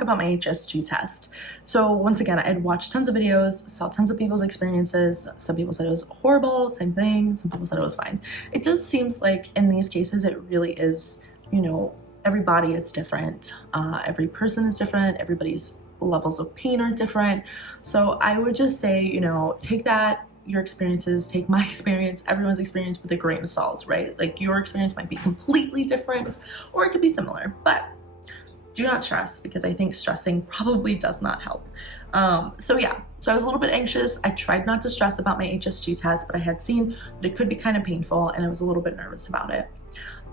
talk about my HSG test. So once again, I had watched tons of videos, saw tons of people's experiences. Some people said it was horrible, same thing. Some people said it was fine. It just seems like in these cases, it really is, you know, every body is different. Every person is different. Everybody's levels of pain are different. So I would just say, you know, take that, your experiences, take my experience, everyone's experience with a grain of salt, right? Like your experience might be completely different or it could be similar, but do not stress, because I think stressing probably does not help. So yeah, so I was a little bit anxious. I tried not to stress about my HSG test, but I had seen that it could be kind of painful and I was a little bit nervous about it.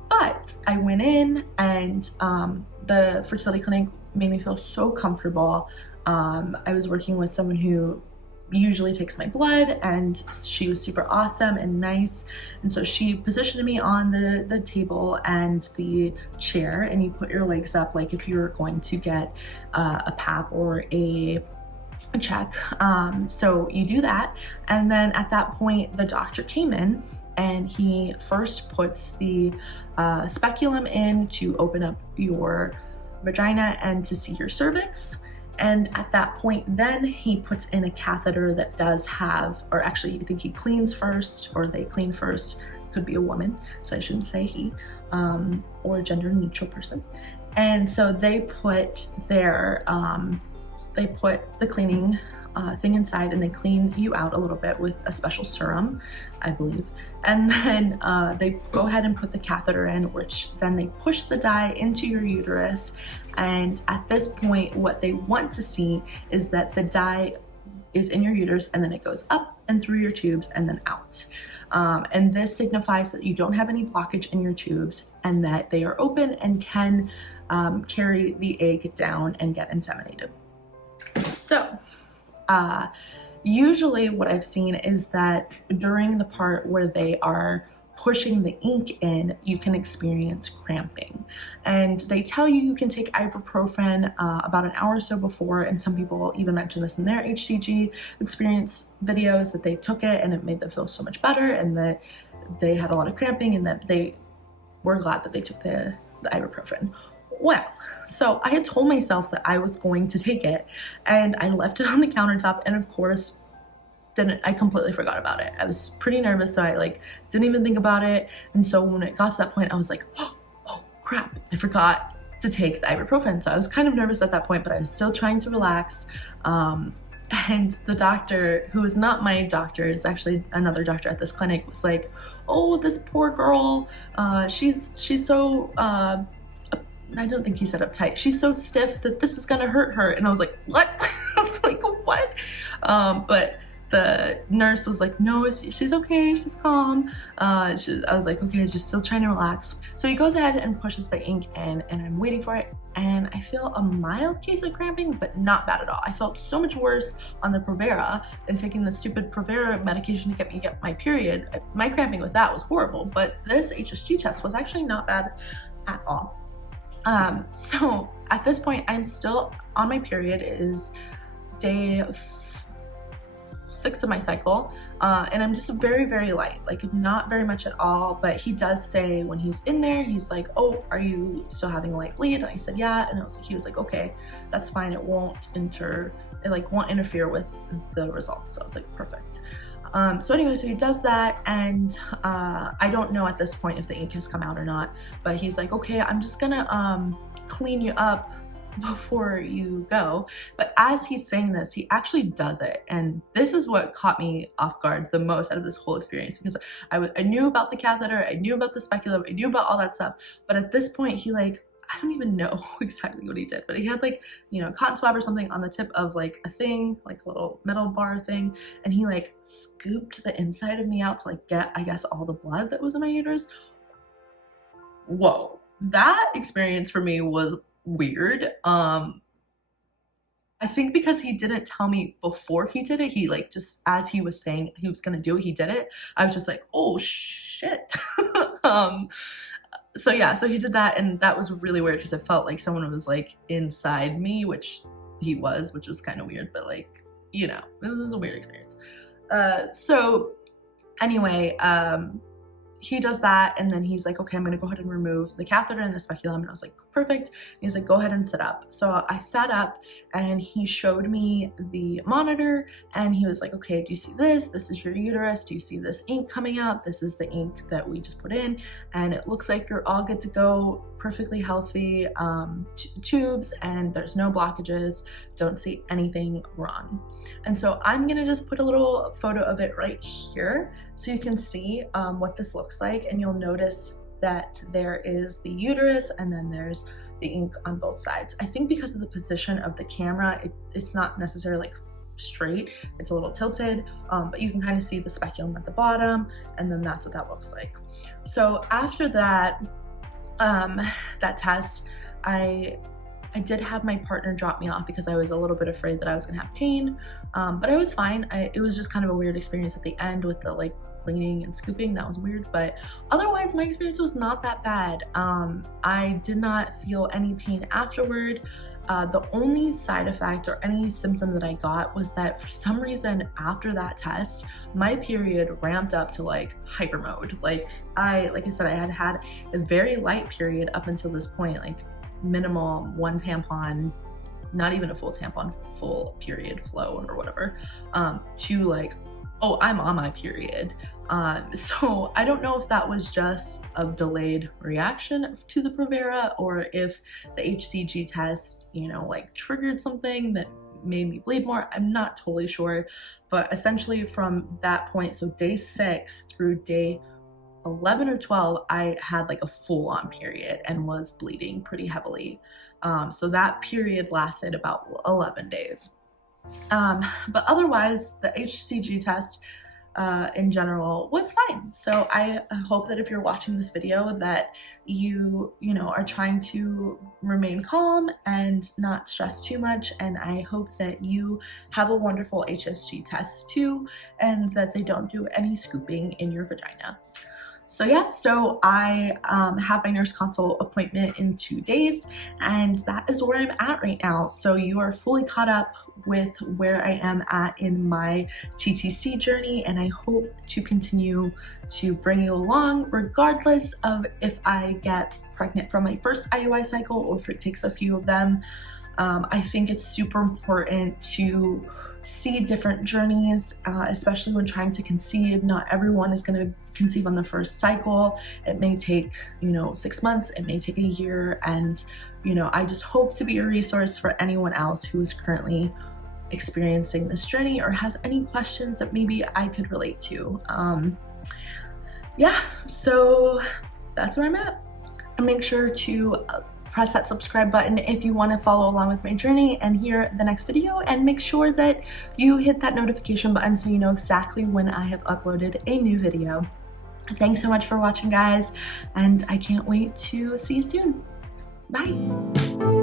But I went in and the fertility clinic made me feel so comfortable. I was working with someone who usually takes my blood, and she was super awesome and nice. And so she positioned me on the table and the chair, and you put your legs up like if you're going to get a pap or a check. So you do that, and then at that point the doctor came in and he first puts the speculum in to open up your vagina and to see your cervix. And at that point, then he puts in a catheter that does have, or actually I think he cleans first, or they clean first, could be a woman, so I shouldn't say he, or a gender neutral person. And so they put their, they put the cleaning thing inside, and they clean you out a little bit with a special serum, I believe. And then they go ahead and put the catheter in, which then they push the dye into your uterus. And at this point, what they want to see is that the dye is in your uterus, and then it goes up and through your tubes and then out. And this signifies that you don't have any blockage in your tubes and that they are open and can carry the egg down and get inseminated. So usually what I've seen is that during the part where they are pushing the ink in, you can experience cramping. And they tell you can take ibuprofen about an hour or so before, and some people even mention this in their HCG experience videos, that they took it and it made them feel so much better, and that they had a lot of cramping, and that they were glad that they took the ibuprofen. Well, so I had told myself that I was going to take it, and I left it on the countertop, and of course I completely forgot about it. I was pretty nervous, so I didn't even think about it. And so when it got to that point, I was like, oh crap, I forgot to take the ibuprofen. So I was kind of nervous at that point, but I was still trying to relax. And the doctor, who is not my doctor, is actually another doctor at this clinic, was like, oh, this poor girl, she's so I don't think he said uptight. She's so stiff that this is gonna hurt her. And I was like, what? I was like, what? But the nurse was like, no, she's okay, she's calm. I was like, okay, just still trying to relax. So he goes ahead and pushes the ink in, and I'm waiting for it, and I feel a mild case of cramping, but not bad at all. I felt so much worse on the Provera, and taking the stupid Provera medication to get my period. My cramping with that was horrible, but this HSG test was actually not bad at all. So at this point, I'm still on my period. It is day 6 of my cycle, and I'm just very, very light, like not very much at all. But he does say when he's in there, he's like, oh, are you still having a light bleed? And I said, yeah. And he was like, okay, that's fine. It won't interfere with the results. So I was like, perfect. So anyway, so he does that, and I don't know at this point if the ink has come out or not, but he's like, okay, I'm just gonna clean you up before you go. But as he's saying this, he actually does it, and this is what caught me off guard the most out of this whole experience, because I knew about the catheter, I knew about the speculum, I knew about all that stuff, but at this point he I don't even know exactly what he did, but he had cotton swab or something on the tip of a thing, a little metal bar thing, and he scooped the inside of me out to get, I guess, all the blood that was in my uterus. Whoa, that experience for me was weird. I think because he didn't tell me before he did it, he just as he was saying he was gonna do it, he did it. I was just like, oh shit. So yeah, so he did that, and that was really weird because it felt like someone was inside me, which he was, which was kind of weird, but this was a weird experience. So anyway, he does that, and then he's like, okay, I'm gonna go ahead and remove the catheter and the speculum. And I was like, perfect. And he's like, go ahead and sit up. So I sat up, and he showed me the monitor, and he was like, okay, do you see this? This is your uterus. Do you see this ink coming out? This is the ink that we just put in, and it looks like you're all good to go, perfectly healthy tubes, and there's no blockages. Don't see anything wrong. And so I'm gonna just put a little photo of it right here so you can see what this looks like, and you'll notice that there is the uterus and then there's the ink on both sides. I think because of the position of the camera, it's not necessarily like straight, it's a little tilted, but you can kind of see the speculum at the bottom, and then that's what that looks like. So after that that test, I did have my partner drop me off because I was a little bit afraid that I was gonna have pain, but I was fine. It was just kind of a weird experience at the end with the like cleaning and scooping. That was weird, but otherwise my experience was not that bad. I did not feel any pain afterward. The only side effect or any symptom that I got was that for some reason after that test, my period ramped up to like hyper mode. Like I said, I had had a very light period up until this point, like minimal one tampon, not even a full tampon, full period flow or whatever, to like, oh, I'm on my period. So I don't know if that was just a delayed reaction to the Provera, or if the HCG test, you know, like triggered something that made me bleed more. I'm not totally sure, but essentially from that point, so day 6 through day 11 or 12, I had like a full-on period and was bleeding pretty heavily. So that period lasted about 11 days. But otherwise, the HCG test in general was fine. So I hope that if you're watching this video that you know, are trying to remain calm and not stress too much, and I hope that you have a wonderful HSG test too, and that they don't do any scooping in your vagina. So yeah, so I have my nurse consult appointment in 2 days, and that is where I'm at right now. So you are fully caught up with where I am at in my TTC journey, and I hope to continue to bring you along regardless of if I get pregnant from my first IUI cycle or if it takes a few of them. I think it's super important to see different journeys, especially when trying to conceive. Not everyone is going to conceive on the first cycle. It may take, you know, 6 months, it may take a year, and, you know, I just hope to be a resource for anyone else who is currently experiencing this journey or has any questions that maybe I could relate to. Yeah, so that's where I'm at. And make sure to press that subscribe button if you want to follow along with my journey and hear the next video, and make sure that you hit that notification button so you know exactly when I have uploaded a new video. Thanks so much for watching, guys, and I can't wait to see you soon. Bye.